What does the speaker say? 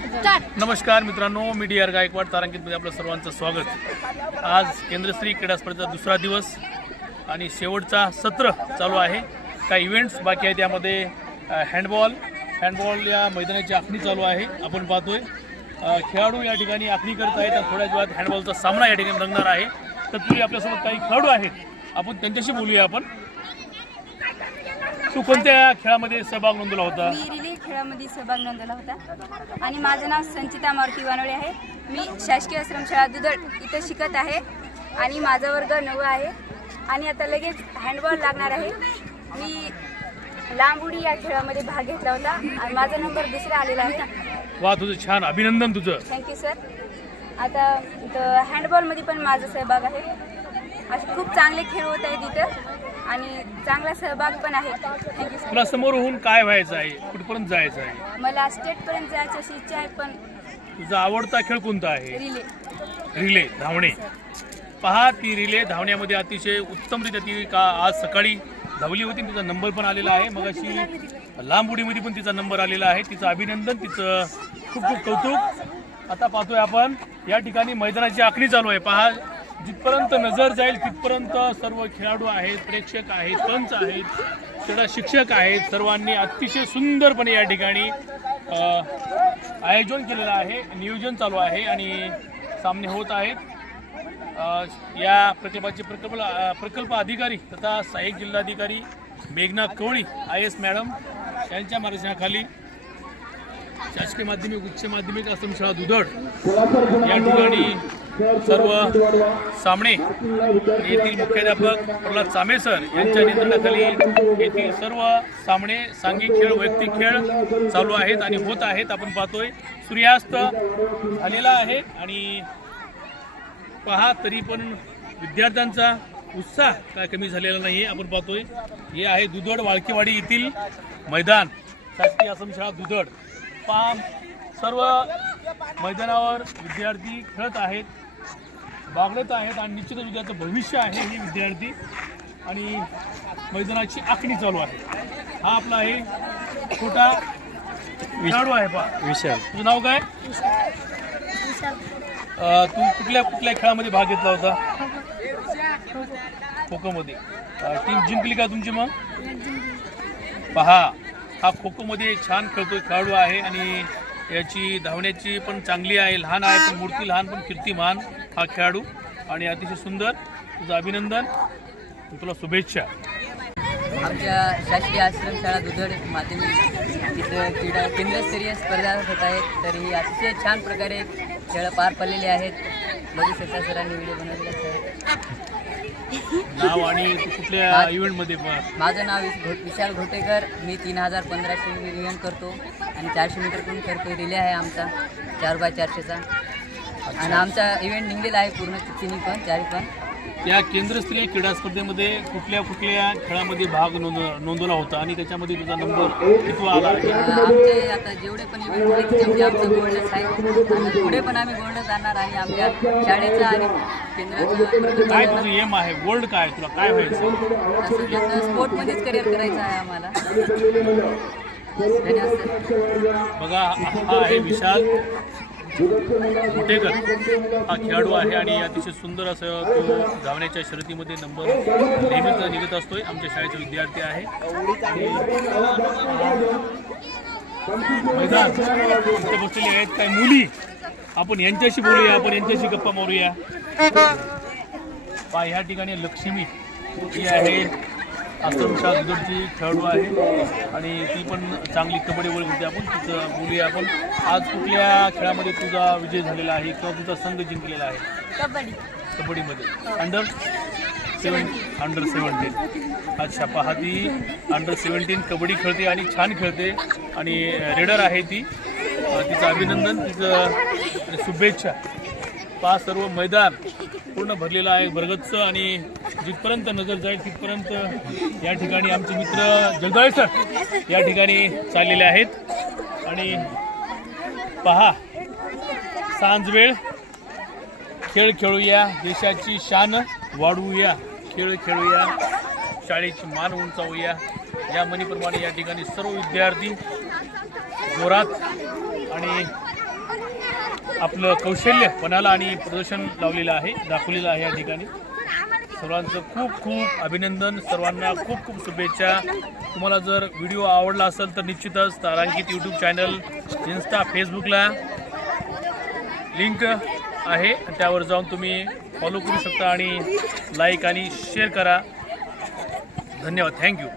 नमस्कार मित्रांनो मी डी आर गायकवाड तारांकितमध्ये आपलं सर्वांचं स्वागत. आज केंद्रश्री क्रीडा स्पर्धेचा दुसरा दिवस आणि शेवटचा सत्र चालू आहे. काही इव्हेंट्स बाकी आहेत त्यामध्ये हँडबॉल हँडबॉल या मैदानाची आखणी चालू आहे. आपण पाहतोय खेळाडू या ठिकाणी आखणी करत आहेत आणि थोड्याच वेळात हँडबॉलचा सामना या ठिकाणी रंगणार आहे. तत्पूर्वी आपल्यासोबत काही खेळाडू आहेत आपण त्यांच्याशी बोलूया आपण. तू कोणत्या खेळामध्ये सहभाग नोंदवला होता? खेळामध्ये सहभाग नोंदवला होता. आणि माझं नाव संचिता मारुती वानोळे आहे. मी शासकीय आश्रमशाळा दुधड इथं शिकत आहे. आणि माझा वर्ग नऊ आहे. आणि आता लगेच हँडबॉल लागणार आहे. मी लांब उडी या खेळामध्ये भाग घेतला होता. आणि माझा नंबर दुसरा आलेला आहे. वा तुझं छान. अभिनंदन तुझं. थँक्यू सर आता इथं हँडबॉलमध्ये पण माझा सहभाग आहे. असे खूप चांगले खेळ होत आहेत इथं. आणि चांगला सहभाग पण आहे. थँक्यू सर तुला समोर होऊन काय व्हायचं आहे? कुठपर्यंत जायचं आहे? मला स्टेटपर्यंत जायची अशी इच्छा आहे पण तुझा आवडता खेळ कोणता आहे? रिले. रिले धावणे. पहा ती रिले धावण्यामध्ये अतिशय उत्तमरित्या ती का आज सकाळी धावली होती. तिचा नंबर पण आलेला आहे. मग अशी लांब उडीमध्ये पण तिचा नंबर आलेला आहे. तिचं अभिनंदन तिचं खूप खूप कौतुक. आता पाहतोय आपण या ठिकाणी मैदानाची आखणी चालू आहे. पहा जिथपर्यंत नजर जाईल तिथपर्यंत सर्व खेळाडू आहेत प्रेक्षक आहेत पंच आहेत क्रीडा शिक्षक आहेत सर्वांनी अतिशय सुंदरपणे या ठिकाणी आयोजन केलेलं आहे नियोजन चालू आहे आणि सामने होत आहेत. या प्रकल्पाचे प्रकल्प प्रकल्प अधिकारी तथा सहाय्यक जिल्हाधिकारी मेघना कवळी आय एस मॅडम यांच्या मार्गदर्शनाखाली शासकीय माध्यमिक उच्च माध्यमिक आश्रमशाळा दुधड. या ठिकाणी सर्व सामने. येथील मुख्याध्यापक प्रल्हाद चामे सर यांच्या नेतृत्वाखाली येथील सर्व सामने सांघिक खेळ वैयक्तिक खेळ चालू आहेत आणि होत आहेत. आपण पाहतोय सूर्यास्त झालेला आहे. आणि पहा तरी पण विद्यार्थ्यांचा उत्साह काय कमी झालेला नाही आपण पाहतोय हे आहे दुधड वाळकेवाडी येथील मैदान. शासकीय आश्रमशाळा दुधड. पहा सर्व मैदानावर विद्यार्थी खेळत आहेत बागडत आहेत आणि निश्चितच उद्याचं भविष्य आहे हे विद्यार्थी. आणि मैदानाची आखणी चालू आहे. हा आपला आहे छोटा खेळाडू आहे पहा. विशाल. तुझं नाव काय? अ, तू कुठल्या कुठल्या खेळामध्ये भाग घेतला होता? खो खोमध्ये टीम जिंकली का तुमची मग? पहा. हा खो खोमध्ये छान खेळतो खेळाडू आहे आणि याची धावण्याची पण चांगली आहे लहान आहे पण मूर्ती लहान पण कीर्तिमान हा खेळाडू आणि अतिशय सुंदर. तुझं अभिनंदन. तुला शुभेच्छा. आमच्या शासकीय आश्रमशाळा दुधड माध्यमिक तिथं क्रीडा केंद्रस्तरीय स्पर्धा होत आहेत तर ही अतिशय छान प्रकारे खेळ पार पडलेले आहेत. बघू शकता सरांनी व्हिडिओ बनवलेला आहेत नाव आणि तू कुठल्या इव्हेंटमध्ये माझं नाव विश- घो- विशाल घोटेकर. मी तीन हजार पंधराशे इव्हेंट करतो. आणि चारशे मीटर पण करतो रिले आहे आमचा. चार बाय चारशेचा. आणि आमचा इव्हेंट निघलेला आहे पूर्ण तिन्ही पण चारी पण. या केंद्रस्तरीय क्रीडा स्पर्धेमध्ये कुठल्या कुठल्या खेळामध्ये भाग नोंद नोंदवला होता? आणि त्याच्यामध्ये तुझा नंबर किती आला? आहे आमचे आता जेवढे पण इव्हेंट झाले त्याच्यामध्ये आमचं गोल्डच आहे. आणि पुढे पण आम्ही गोल्डच आणणार आणि आमच्या शाळेचं आणि केंद्राचं काय तुझं एम आहे? गोल्ड काय तुला? काय व्हायचं स्पोर्टमध्येच करिअर करायचं आहे आम्हाला. धन्यवाद सर बघा हा आहे विशाल. कुटेकर हा खेळाडू आहे आणि अतिशय सुंदर असं तो धावण्याच्या शर्यतीमध्ये नंबर नेहमीच निघत असतोय. आमच्या शाळेचा विद्यार्थी आहे. आणि मैदान. इथे बसलेले आहेत काही मुली. आपण यांच्याशी बोलूया आपण यांच्याशी गप्पा मारूया. पा ह्या ठिकाणी लक्ष्मी ही आहे. आश्रमशाळा दुधडची खेळाडू आहे. आणि ती पण चांगली कबड्डी वळ होती आपण. तिचं बोलूया आपण. आज कुठल्या खेळामध्ये तुझा विजय झालेला आहे किंवा तुझा संघ जिंकलेला आहे? कबड्डी. कबड्डीमध्ये. अंडर सेवन अंडर सेवन्टीन अच्छा पहा ती अंडर सेवन्टीन कबड्डी खेळते आणि छान खेळते. आणि रेडर आहे ती. तिचं अभिनंदन तिचं शुभेच्छा. पहा सर्व मैदान पूर्ण भरलेलं आहे. बरगतचं आणि जिथपर्यंत नजर जाईल तिथपर्यंत या ठिकाणी आमचे मित्र जगदाळे सर या ठिकाणी चाललेले आहेत. आणि पहा सांजवेळ खेळ खेळूया देशाची शान वाढवूया खेळ खेळूया शाळेची मान उंचावूया. या म्हणीप्रमाणे या ठिकाणी सर्व विद्यार्थी जोरात आणि आपलं कौशल्य पणाला आणि प्रदर्शन लावलेलं आहे दाखवलेलं आहे या ठिकाणी. सर्वांचं खूप खूप अभिनंदन. सर्वांना खूप खूप शुभेच्छा. तुम्हाला जर व्हिडिओ आवडला असेल तर निश्चितच तारांकित यूट्यूब चॅनल इन्स्टा फेसबुकला लिंक आहे. त्यावर जाऊन तुम्ही फॉलो करू शकता आणि लाईक आणि शेअर करा. धन्यवाद. थँक्यू